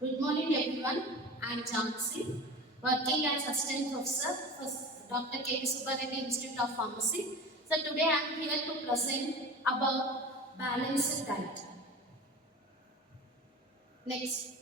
Good morning everyone. I am Jansi, working as Assistant Professor for Dr. K. Subbareddy Institute of Pharmacy. So today I am here to present about balanced diet. Next.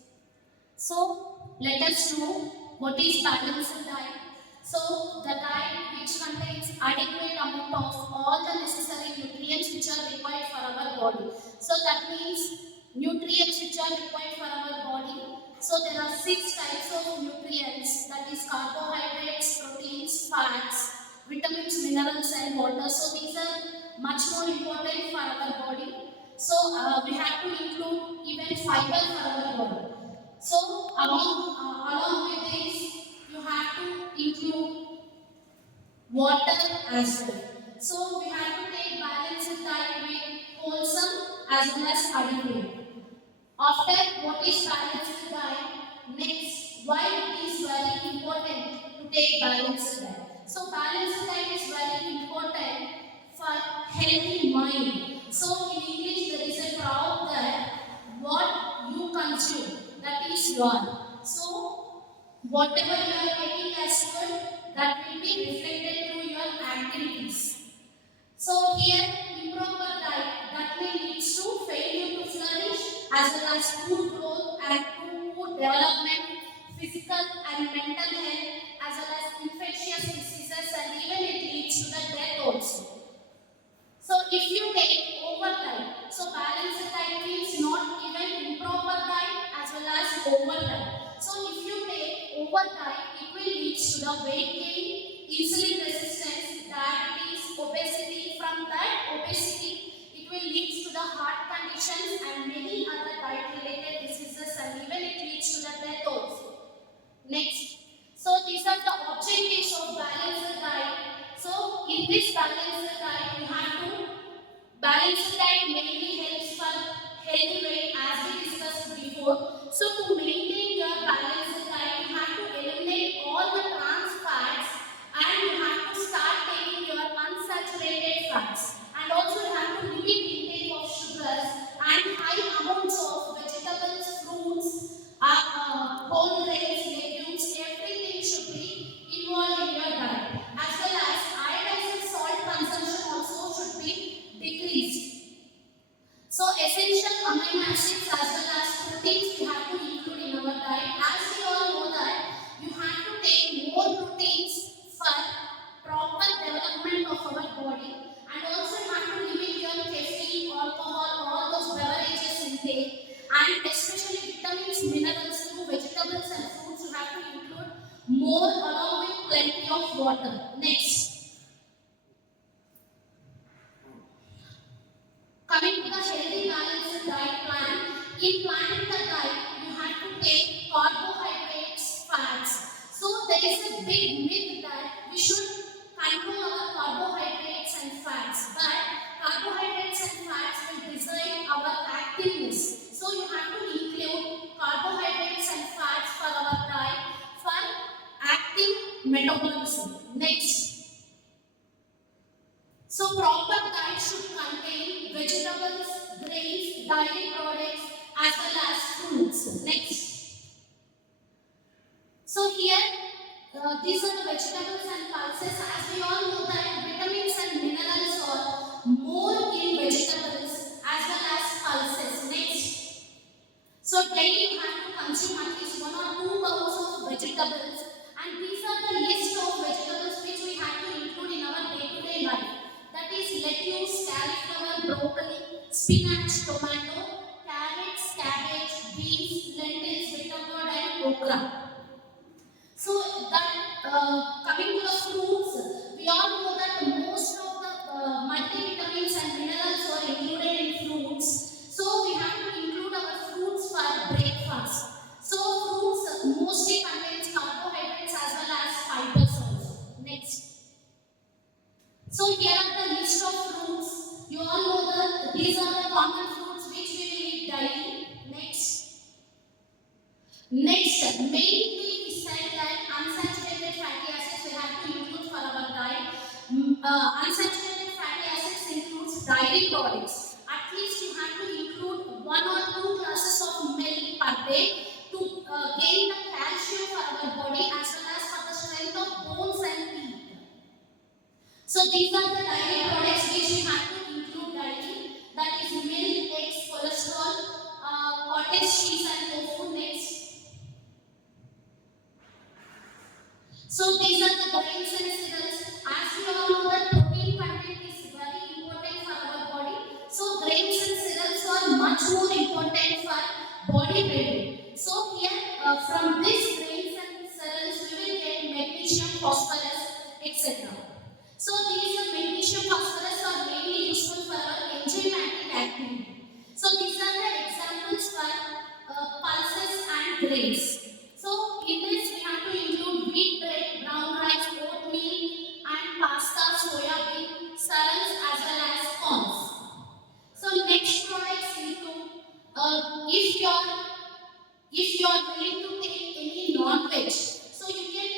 So let us know what is balanced diet. So the diet which contains adequate amount of all the necessary nutrients which are required for our body. So that means nutrients which are required for our body. So there are 6 types of nutrients, that is carbohydrates, proteins, fats, vitamins, minerals and water. So these are much more important for our body. So we have to include even fiber for our body. So along with this, you have to include water as well. So we have to take balanced diet with wholesome as well as adequate. After what is balanced diet, next why it is very important to take balanced diet. So balanced diet is very important for healthy mind. So in English there is a proverb that what you consume, that is your. So whatever you are taking as food, that will be reflected through your activities. So here, improper diet that may lead to failure to flourish as well as poor growth and poor development, physical and mental health as well as infectious diseases, and even it leads to the death also. So if you take over diet, so balanced diet means not even improper diet as well as over diet. So if you take over diet, it will lead to the weight gain, insulin resistance, diabetes, obesity. From that obesity, it will lead to the heart conditions and many other diet related diseases, and even it leads to the death also. Next. So these are the objectives of balanced diet. So in this balanced diet, we have to balanced diet mainly helps for healthy weight as we discussed before. So to maintain your balanced diet, you have to eliminate all the trans fats and you have to start taking your unsaturated fats. And also you have to limit intake of sugars and high amounts of vegetables, fruits, whole grains, legumes, everything should be involved in your diet. As well as iodized salt consumption also should be decreased. So essential amino acids as well as proteins we have to include in our diet. As we all know that you have to take more proteins for proper development of our body, and also you have to limit your caffeine, alcohol, all those beverages intake, and especially vitamins, minerals through vegetables and fruits you have to include more along with plenty of water. Next. Coming to the healthy balanced diet plan, in planning the diet, you have to take carbohydrates, fats. So there is a big myth that we should control our carbohydrates and fats, but carbohydrates and fats will decide our activeness. So you have to include carbohydrates and fats for our diet for active metabolism. Next. So proper diet should contain vegetables, grains, dairy products as well as fruits. Next. So here these are the vegetables and pulses. As we all know that vitamins and minerals are more in vegetables as well as pulses. Next. So daily you have to consume at least 1 or 2 bowls of vegetables, and these are the list of vegetables which we have to include in our day-to-day life. That is lettuce, cauliflower, broccoli, spinach, tomato, carrots, cabbage, beans, lentils, bitter gourd and okra. So that coming to the fruits, we all know that most of the multivitamins and minerals are included in fruits. So we have to include our fruits for breakfast. So fruits mostly contains carbohydrates as well as fibers also. Next. So here are the list of fruits. You all know that these are the common fruits which we will eat daily. Next. Next, mainly we said that unsaturated fatty acids we have to include for our diet. Unsaturated fatty acids includes dairy products. At least you have to include 1 or 2 glasses of milk per day to cottage cheese and tofu next. So these are the grains and cereals. As we all know that protein content is very important for our body. So grains and cereals are much more important for body building. So here from these grains and cereals we will get magnesium, phosphorus, etc. So these magnesium, phosphorus are mainly useful for our enzymatic activity. So these are the examples for pulses and grains. So in this we have to include wheat bread, brown rice, oatmeal and pasta, soya bean, cereals as well as corns. So next products include if you are willing to take any non-veg, so you can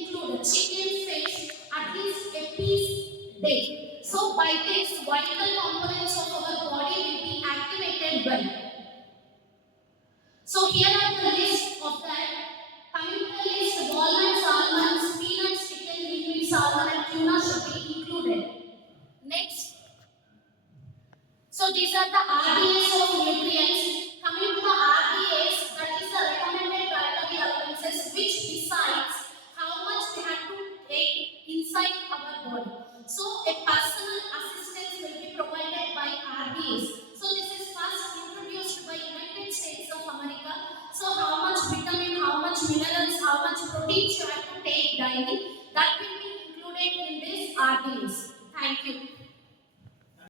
include a chicken, fish, at least a piece day. So by this, vital components of our body will be activated well. So here are the list of that. Coming to the list, walnuts, almonds, peanuts, chicken, liquid salmon, and tuna should be included. Next. So these are the RDAs of nutrients. Coming to the RDAs,